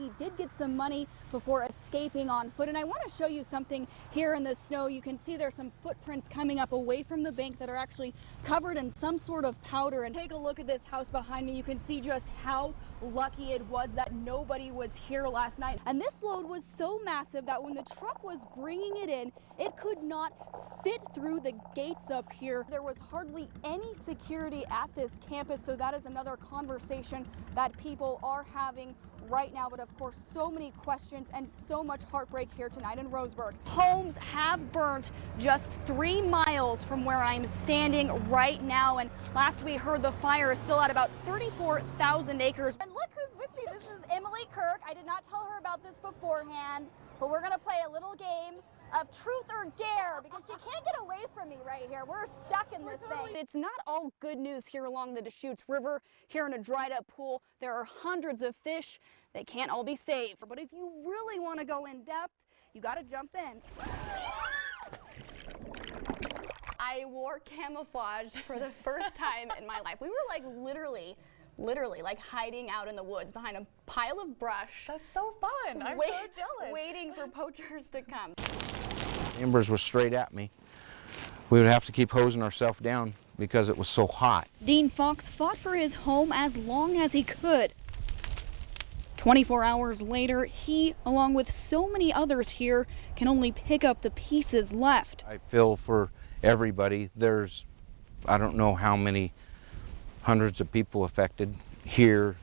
He did get some money before escaping on foot, and I want to show you something here in the snow. You can see there's some footprints coming up away from the bank that are actually covered in some sort of powder. And take a look at this house behind me. You can see just how lucky it was that nobody was here last night. And this load was so massive that when the truck was bringing it in, it could not fit through the gates up here. There was hardly any security at this campus, so that is another conversation that people are having right now. But of course, so many questions and so much heartbreak here tonight in Roseburg. Homes have burnt just 3 miles from where I'm standing right now, and last we heard the fire is still at about 34,000 acres. And look who's with me. This is Emily Kirk. I did not tell her about this beforehand, but we're gonna play a little game of truth or dare because she can't get away from me right here. We're stuck in this thing. It's not all good news here along the Deschutes River. Here in a dried up pool, there are hundreds of fish. They can't all be saved. But if you really want to go in depth, you got to jump in. I wore camouflage for the first time in my life. We were like literally like hiding out in the woods behind a pile of brush. That's so fun. I'm so jealous. Waiting for poachers to come. Embers were straight at me. We would have to keep hosing ourselves down because it was so hot. Dean Fox fought for his home as long as he could. 24 hours later, he, along with so many others here, can only pick up the pieces left. I feel for everybody. There's, I don't know how many hundreds of people affected here,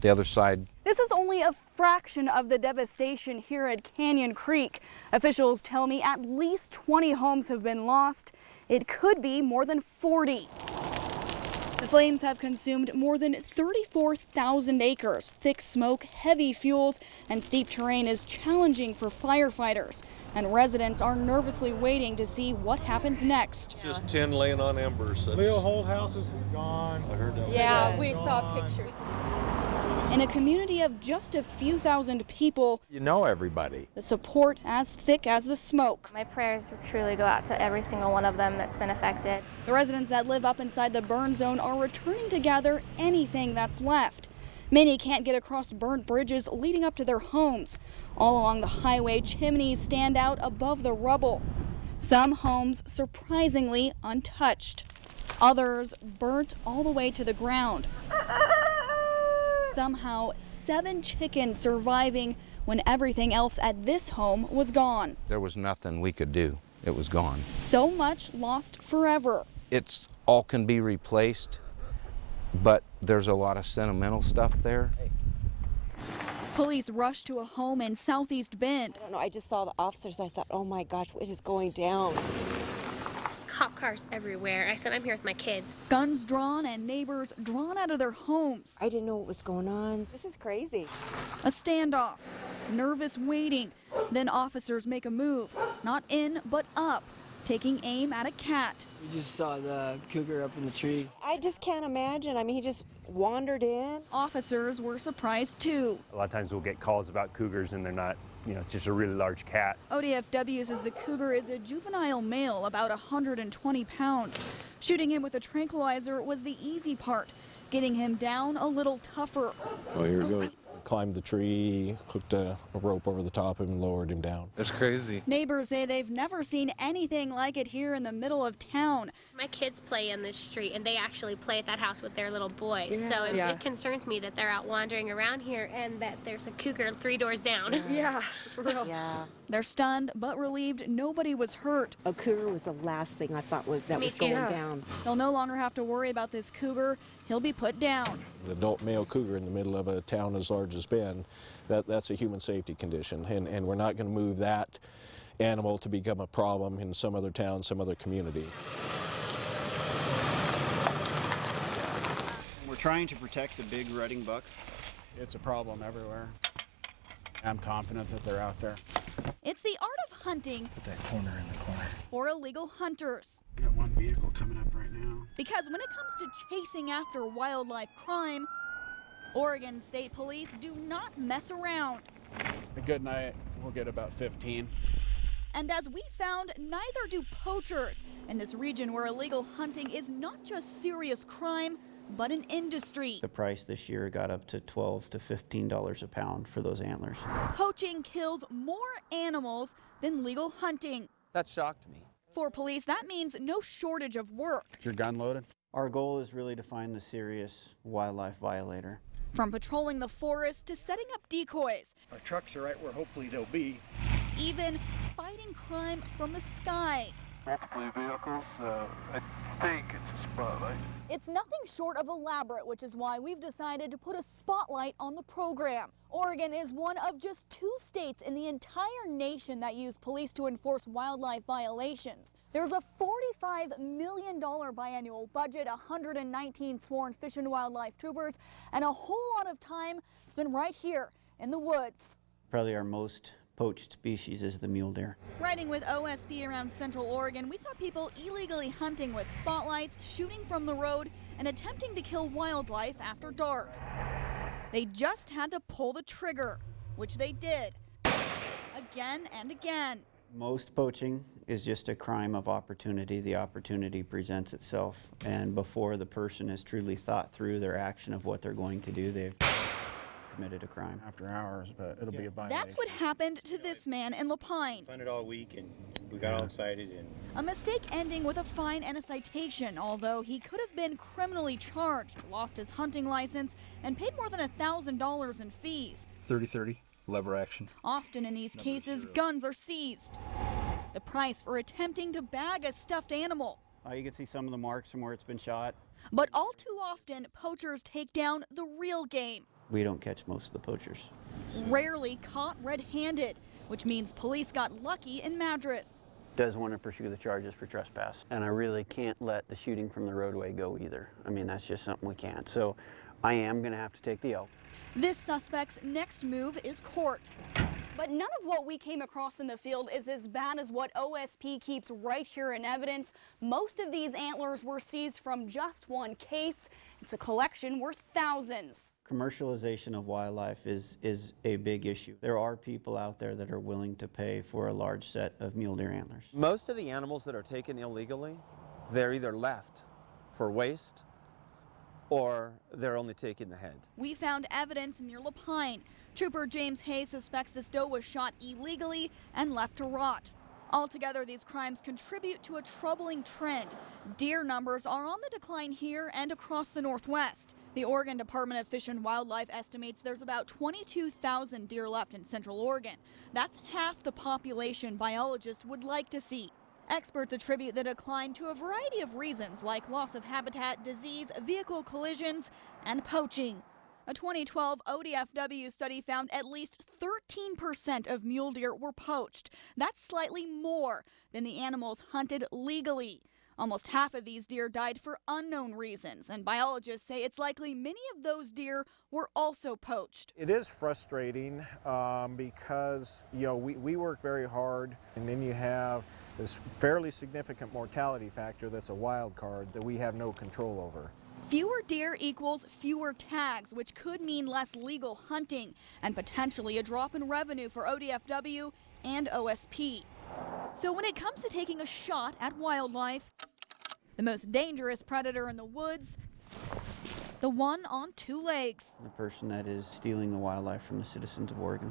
the other side. This is only a fraction of the devastation here at Canyon Creek. Officials tell me at least 20 homes have been lost. It could be more than 40. The flames have consumed more than 34,000 acres. Thick smoke, heavy fuels, and steep terrain is challenging for firefighters. And residents are nervously waiting to see what happens next. Just 10 laying on embers. The whole house is gone. I heard that. Yeah, we saw pictures. In a community of just a few thousand people, you know everybody. the support as thick as the smoke. My prayers truly go out to every single one of them that's been affected. The residents that live up inside the burn zone are returning to gather anything that's left. Many can't get across burnt bridges leading up to their homes. All along the highway, chimneys stand out above the rubble. Some homes surprisingly untouched. Others burnt all the way to the ground. Somehow, 7 chickens surviving when everything else at this home was gone. There was nothing we could do. It was gone. So much lost forever. It's all can be replaced, but there's a lot of sentimental stuff there. Police rushed to a home in Southeast Bend. I don't know, I just saw the officers. I thought, oh my gosh, it is going down. Cop cars everywhere. I said, I'm here with my kids. Guns drawn and neighbors drawn out of their homes. I didn't know what was going on. This is crazy. A standoff, nervous waiting. Then officers make a move, not in, but up, taking aim at a cat. We just saw the cougar up in the tree. I just can't imagine. I mean, he just wandered in. Officers were surprised too. A lot of times we'll get calls about cougars and they're not, you know, it's just a really large cat. ODFW says the cougar is a juvenile male, about 120 pounds. Shooting him with a tranquilizer was the easy part. Getting him down a little tougher. Oh, here we go. Climbed the tree, hooked a rope over the top of him and lowered him down. That's crazy. Neighbors say they've never seen anything like it here in the middle of town. My kids play in this street, and they actually play at that house with their little boys. So it concerns me that they're out wandering around here and that there's a cougar 3 doors down. Yeah, for real. Yeah. They're stunned but relieved nobody was hurt. A cougar was the last thing I thought was Me was too. going down. They'll no longer have to worry about this cougar. He'll be put down. An adult male cougar in the middle of a town as large as Bend, that's a human safety condition. And we're not going to move that animal to become a problem in some other town, some other community. We're trying to protect the big rutting bucks. It's a problem everywhere. I'm confident that they're out there. It's the art of hunting Put that corner in the corner. for illegal hunters. We got one vehicle coming up right now. Because when it comes to chasing after wildlife crime, Oregon State Police do not mess around. A good night, we'll get about 15. And as we found, neither do poachers in this region where illegal hunting is not just serious crime, but an industry. The price this year got up to $12 to $15 a pound for those antlers. Poaching kills more animals than legal hunting. That shocked me. For police, that means no shortage of work. Is your gun loaded? Our goal is really to find the serious wildlife violator. From patrolling the forest to setting up decoys. Our trucks are right where hopefully they'll be. Even fighting crime from the sky. Multiple vehicles, I think it's a spotlight. It's nothing short of elaborate, which is why we've decided to put a spotlight on the program. Oregon is one of just 2 states in the entire nation that use police to enforce wildlife violations. There's a $45 million biannual budget, 119 sworn Fish and Wildlife troopers, and a whole lot of time spent right here in the woods. Probably our most poached species is the mule deer. Riding with OSP around Central Oregon, we saw people illegally hunting with spotlights, shooting from the road, and attempting to kill wildlife after dark. They just had to pull the trigger, which they did, again and again. Most poaching is just a crime of opportunity. The opportunity presents itself, and before the person has truly thought through their action of what they're going to do, they've committed a crime. After hours, but it'll be a violation. That's what happened to this man in Lapine. Found it all week and we got all excited. And a mistake ending with a fine and a citation, although he could have been criminally charged, lost his hunting license, and paid more than $1,000 in fees. 30-30, lever action. Often in these cases, guns are seized. The price for attempting to bag a stuffed animal. You can see some of the marks from where it's been shot. But all too often, poachers take down the real game. We don't catch most of the poachers. Rarely caught red-handed, which means police got lucky in Madras. Does want to pursue the charges for trespass, and I really can't let the shooting from the roadway go either. I mean, that's just something we can't. So I am going to have to take the elk. This suspect's next move is court. But none of what we came across in the field is as bad as what OSP keeps right here in evidence. Most of these antlers were seized from just one case. It's a collection worth thousands. Commercialization of wildlife is a big issue. There are people out there that are willing to pay for a large set of mule deer antlers. Most of the animals that are taken illegally, they're either left for waste or they're only taking the head. We found evidence near Lapine. Trooper James Hayes suspects this doe was shot illegally and left to rot. Altogether, these crimes contribute to a troubling trend. Deer numbers are on the decline here and across the Northwest. The Oregon Department of Fish and Wildlife estimates there's about 22,000 deer left in Central Oregon. That's half the population biologists would like to see. Experts attribute the decline to a variety of reasons like loss of habitat, disease, vehicle collisions, and poaching. A 2012 ODFW study found at least 13% of mule deer were poached. That's slightly more than the animals hunted legally. Almost half of these deer died for unknown reasons, and biologists say it's likely many of those deer were also poached. It is frustrating because, you know, we work very hard, and then you have this fairly significant mortality factor that's a wild card that we have no control over. Fewer deer equals fewer tags, which could mean less legal hunting and potentially a drop in revenue for ODFW and OSP. So when it comes to taking a shot at wildlife, the most dangerous predator in the woods, the one on 2 legs. The person that is stealing the wildlife from the citizens of Oregon.